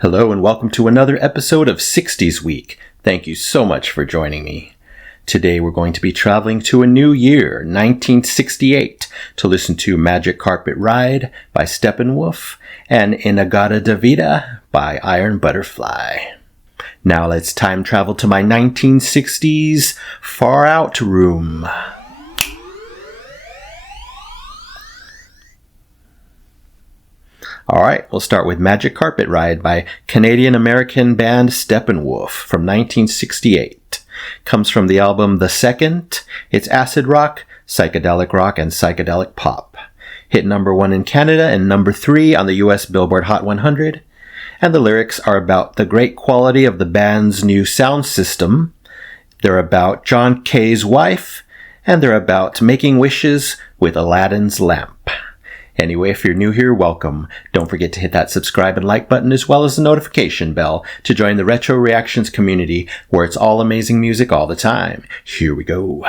Hello and welcome to another episode of 60s Week. Thank you so much for joining me. Today we're going to be traveling to a new year, 1968, to listen to Magic Carpet Ride by Steppenwolf and In-A-Gadda-Da-Vida by Iron Butterfly. Now let's time travel to my 1960s far out room. Alright, we'll start with Magic Carpet Ride by Canadian-American band Steppenwolf from 1968. Comes from the album The Second. It's acid rock, and psychedelic pop. Hit number 1 in Canada and number 3 on the US Billboard Hot 100. And the lyrics are about the great quality of the band's new sound system. They're about John Kay's wife, and they're about making wishes with Aladdin's lamp. Anyway, if you're new here, welcome. Don't forget to hit that subscribe and like button as well as the notification bell to join the Retro Reactions community where it's all amazing music all the time. Here we go.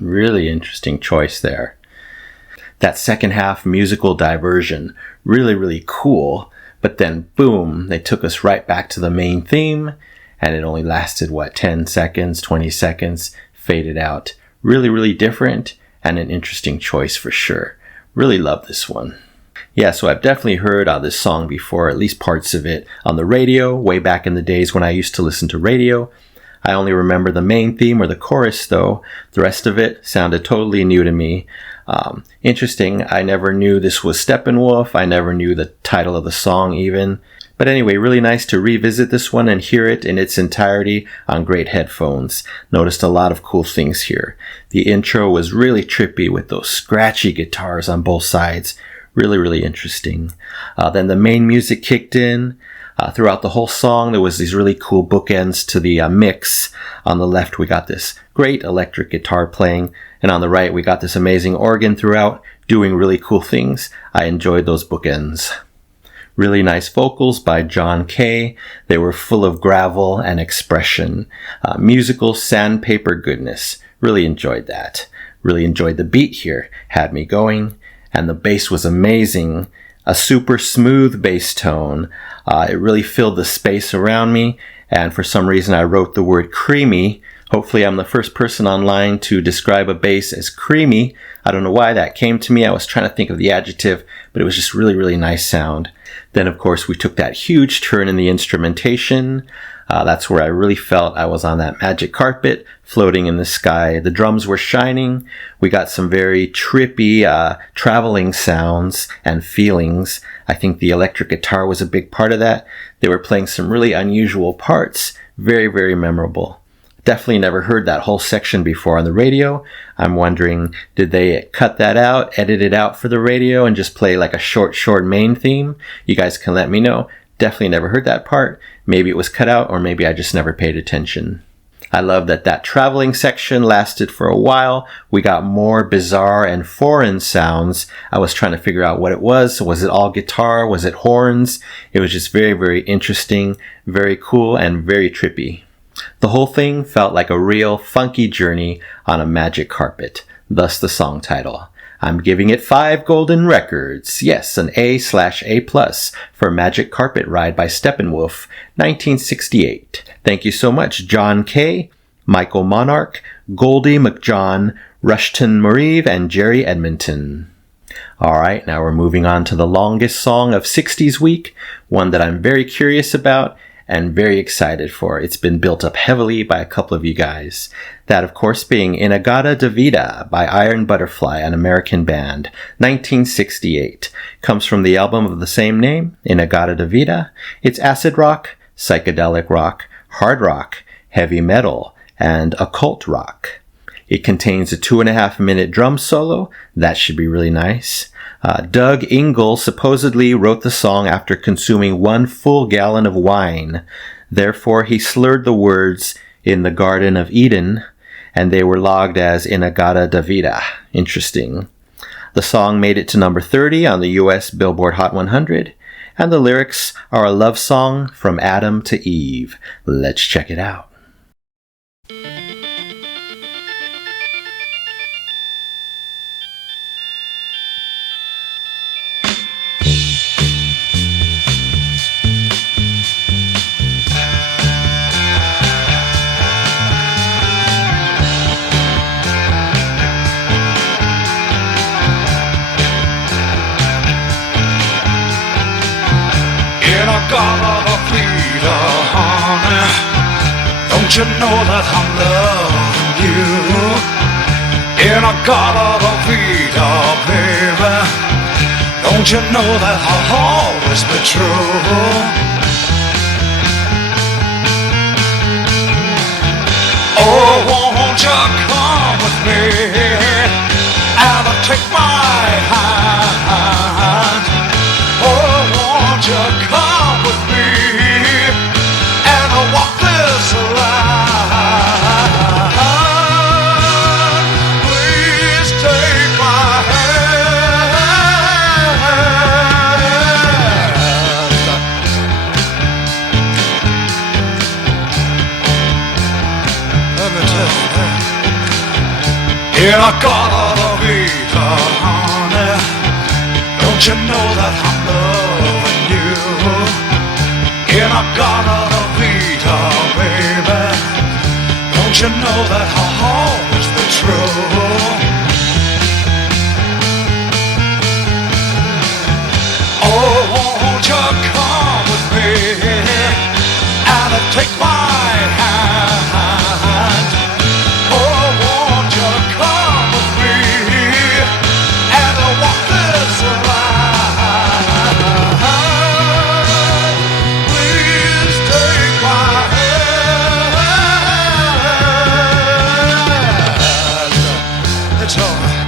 Really interesting choice there. That second half musical diversion, really, really cool. But then, boom, they took us right back to the main theme, and it only lasted, 10 seconds, 20 seconds, faded out. Really, really different, and an interesting choice for sure. Really love this one. Yeah, so I've definitely heard this song before, at least parts of it, on the radio, way back in the days when I used to listen to radio. I only remember the main theme or the chorus, though. The rest of it sounded totally new to me. Interesting, I never knew this was Steppenwolf. I never knew the title of the song even. But anyway, really nice to revisit this one and hear it in its entirety on great headphones. Noticed a lot of cool things here. The intro was really trippy with those scratchy guitars on both sides. Really, really interesting. Then the main music kicked in. Throughout the whole song, there was these really cool bookends to the mix. On the left, we got this great electric guitar playing, and on the right, we got this amazing organ throughout, doing really cool things. I enjoyed those bookends. Really nice vocals by John Kay. They were full of gravel and expression. Musical sandpaper goodness. Really enjoyed that. Really enjoyed the beat here. Had me going. And the bass was amazing. A super smooth bass tone. It really filled the space around me, and for some reason I wrote the word creamy. Hopefully I'm the first person online to describe a bass as creamy. I don't know why that came to me. I was trying to think of the adjective, but it was just really, really nice sound. Then, of course, we took that huge turn in the instrumentation. That's where I really felt I was on that magic carpet, floating in the sky. The drums were shining. We got some very trippy, traveling sounds and feelings. I think the electric guitar was a big part of that. They were playing some really unusual parts. Very, very memorable. Definitely never heard that whole section before on the radio. I'm wondering, did they cut that out, edit it out for the radio, and just play like a short main theme? You guys can let me know. Definitely never heard that part. Maybe it was cut out, or maybe I just never paid attention. I love that traveling section lasted for a while. We got more bizarre and foreign sounds. I was trying to figure out what it was. Was it all guitar? Was it horns? It was just very, very interesting, very cool, and very trippy. The whole thing felt like a real funky journey on a magic carpet, thus the song title. I'm giving it 5 golden records. Yes, an A/A+ for Magic Carpet Ride by Steppenwolf, 1968. Thank you so much, John Kay, Michael Monarch, Goldie McJohn, Rushton Marive, and Jerry Edmonton. Alright, now we're moving on to the longest song of 60s week, one that I'm very curious about and very excited for. It's been built up heavily by a couple of you guys. That, of course, being In-A-Gadda-Da-Vida by Iron Butterfly, an American band, 1968. Comes from the album of the same name, In-A-Gadda-Da-Vida. It's acid rock, psychedelic rock, hard rock, heavy metal, and occult rock. It contains a 2.5-minute drum solo. That should be really nice. Doug Ingle supposedly wrote the song after consuming 1 full gallon of wine. Therefore, he slurred the words in the Garden of Eden, and they were logged as In-A-Gadda-Da-Vida. Interesting. The song made it to number 30 on the US Billboard Hot 100, and the lyrics are a love song from Adam to Eve. Let's check it out. In-A-Gadda-Da-Vida, honey, don't you know that I'm loving you? In-A-Gadda-Da-Vida, baby, don't you know that I'll always be true? Oh, won't you come with me and take my hand? Oh, won't you come with me and walk this line? Please take my hand. Let me tell you that In-A-Gadda-Da-Vida, honey. Don't you know that I'm loving you? In-A-Gadda-Da-Vida, baby. Don't you know that I'll always be true? Oh, won't you come with me and take my hand? Oh, won't you come with me and walk this line? Please take my hand. It's all right.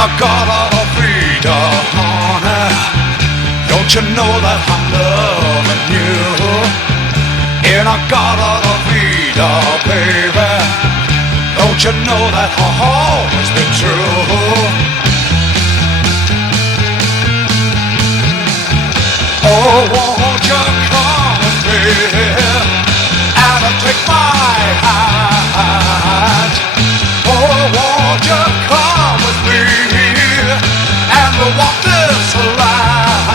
In-A-Gadda-Da-Vida, honey, don't you know that I'm loving you? In-A-Gadda-Da-Vida, baby, don't you know that I've always been true? Oh, won't you come with me and take my hand? Oh, won't you come with me and we'll walk this line?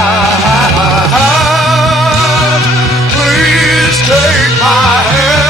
Please take my hand.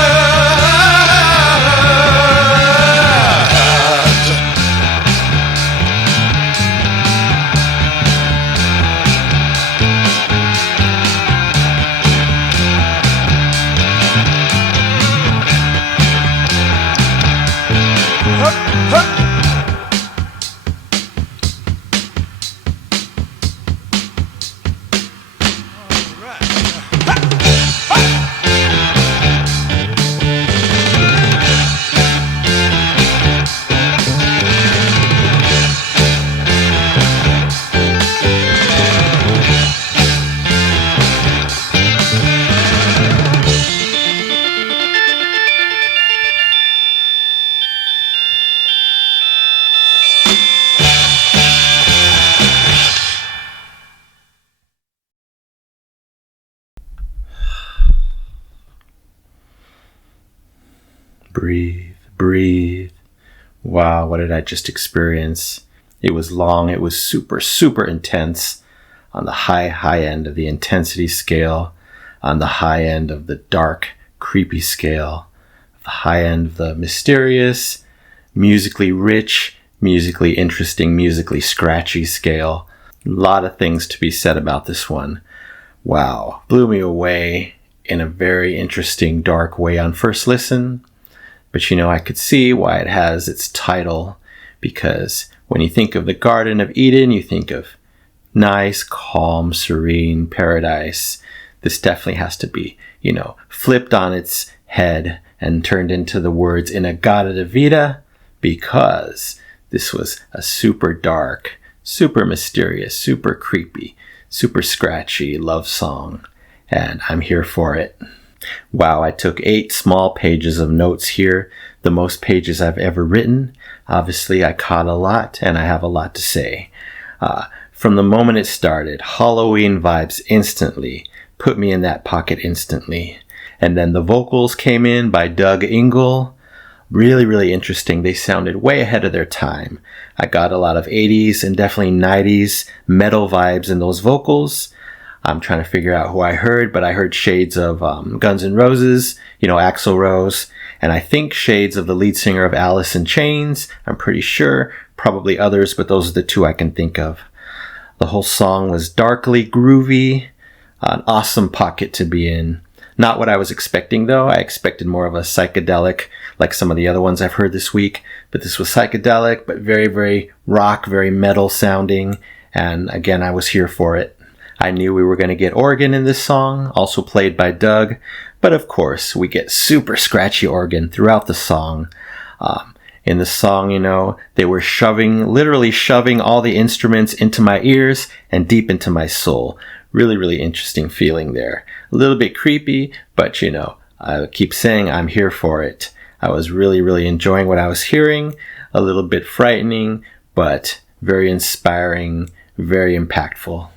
Breathe, breathe. Wow, what did I just experience? It was long. It was super, super intense on the high end of the intensity scale, on the high end of the dark, creepy scale, the high end of the mysterious, musically rich, musically interesting, musically scratchy scale. A lot of things to be said about this one. Wow, blew me away in a very interesting, dark way on first listen. But I could see why it has its title, because when you think of the Garden of Eden, you think of nice, calm, serene paradise. This definitely has to be, flipped on its head and turned into the words In-A-Gadda-Da-Vida, because this was a super dark, super mysterious, super creepy, super scratchy love song, and I'm here for it. Wow, I took 8 small pages of notes here, the most pages I've ever written. Obviously, I caught a lot, and I have a lot to say. From the moment it started, Halloween vibes instantly, put me in that pocket instantly. And then the vocals came in by Doug Ingle. Really, really interesting. They sounded way ahead of their time. I got a lot of 80s and definitely 90s metal vibes in those vocals. I'm trying to figure out who I heard, but I heard shades of Guns N' Roses, Axl Rose, and I think shades of the lead singer of Alice in Chains. I'm pretty sure, probably others, but those are the 2 I can think of. The whole song was darkly groovy, an awesome pocket to be in. Not what I was expecting, though. I expected more of a psychedelic, like some of the other ones I've heard this week, but this was psychedelic, but very, very rock, very metal sounding, and again, I was here for it. I knew we were going to get organ in this song, also played by Doug, but of course, we get super scratchy organ throughout the song. In the song, they were literally shoving all the instruments into my ears and deep into my soul. Really, really interesting feeling there. A little bit creepy, but I keep saying I'm here for it. I was really, really enjoying what I was hearing. A little bit frightening, but very inspiring, very impactful.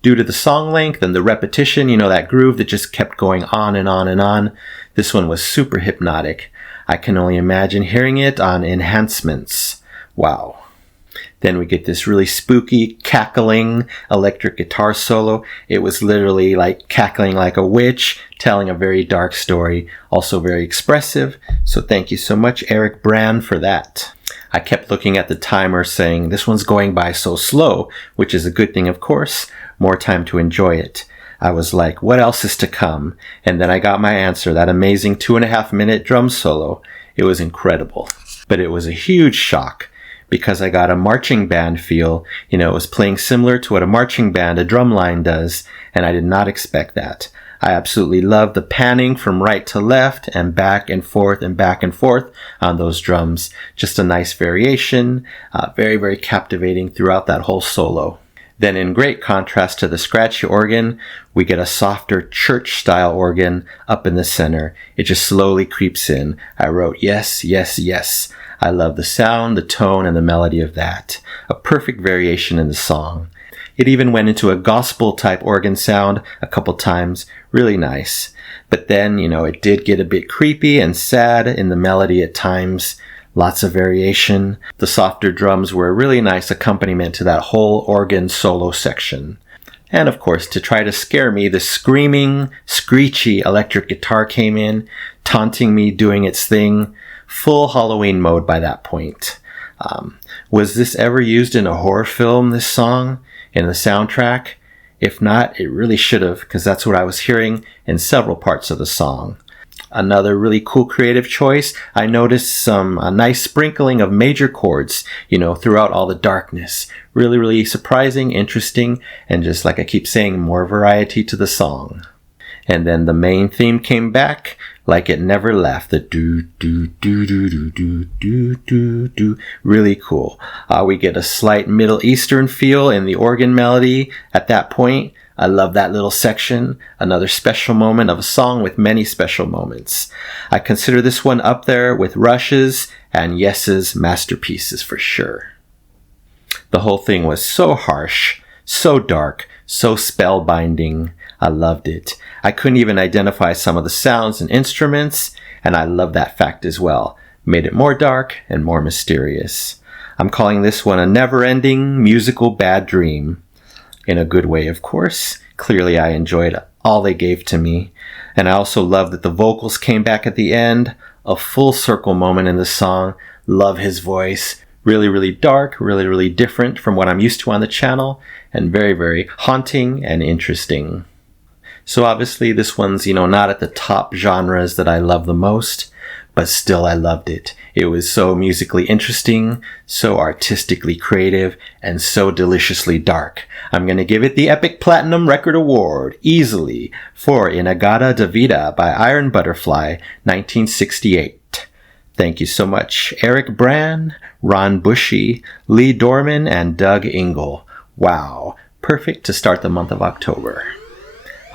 Due to the song length and the repetition, that groove that just kept going on and on and on, this one was super hypnotic. I can only imagine hearing it on enhancements. Wow. Then we get this really spooky, cackling electric guitar solo. It was literally like cackling like a witch, telling a very dark story, also very expressive. So thank you so much, Eric Brand, for that. I kept looking at the timer saying, this one's going by so slow, which is a good thing, of course. More time to enjoy it. I was like, what else is to come? And then I got my answer, that amazing 2.5-minute drum solo. It was incredible. But it was a huge shock because I got a marching band feel. It was playing similar to what a marching band, a drum line does. and I did not expect that. I absolutely love the panning from right to left and back and forth on those drums. Just a nice variation, very, very captivating throughout that whole solo. Then in great contrast to the scratchy organ, we get a softer church-style organ up in the center. It just slowly creeps in. I wrote, yes, yes, yes. I love the sound, the tone, and the melody of that. A perfect variation in the song. It even went into a gospel-type organ sound a couple times. Really nice. But then, it did get a bit creepy and sad in the melody at times. Lots of variation. The softer drums were a really nice accompaniment to that whole organ solo section. And of course, to try to scare me, the screaming, screechy electric guitar came in, taunting me, doing its thing. Full Halloween mode by that point. Was this ever used in a horror film, this song, in the soundtrack? If not, it really should have, because that's what I was hearing in several parts of the song. Another really cool creative choice, I noticed a nice sprinkling of major chords, throughout all the darkness. Really, really surprising, interesting, and just like I keep saying, more variety to the song. And then the main theme came back like it never left. The do, do, do, do, do, do, do, do, do. Really cool. We get a slight Middle Eastern feel in the organ melody at that point. I love that little section. Another special moment of a song with many special moments. I consider this one up there with Rush's and Yes's masterpieces for sure. The whole thing was so harsh, so dark, so spellbinding. I loved it. I couldn't even identify some of the sounds and instruments, and I love that fact as well. Made it more dark and more mysterious. I'm calling this one a never-ending musical bad dream. In a good way, of course. Clearly, I enjoyed all they gave to me. And I also love that the vocals came back at the end. A full circle moment in the song. Love his voice. Really, really dark, really, really different from what I'm used to on the channel. And very, very haunting and interesting. So obviously this one's, not at the top genres that I love the most, but still I loved it. It was so musically interesting, so artistically creative, and so deliciously dark. I'm going to give it the Epic Platinum Record Award, easily, for In-A-Gadda-Da-Vida by Iron Butterfly, 1968. Thank you so much, Eric Brann, Ron Bushy, Lee Dorman, and Doug Ingle. Wow, perfect to start the month of October.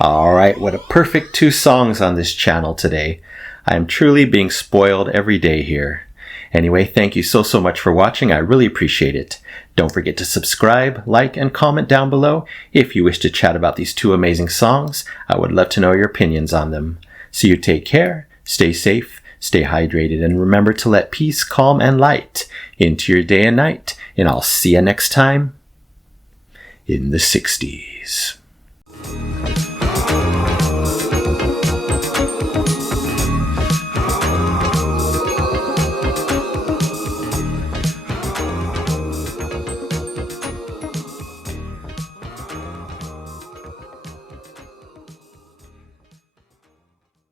Alright, what a perfect 2 songs on this channel today. I am truly being spoiled every day here. Anyway, thank you so much for watching. I really appreciate it. Don't forget to subscribe, like, and comment down below if you wish to chat about these 2 amazing songs. I would love to know your opinions on them. So you take care, stay safe, stay hydrated, and remember to let peace, calm, and light into your day and night. And I'll see you next time in the 60s.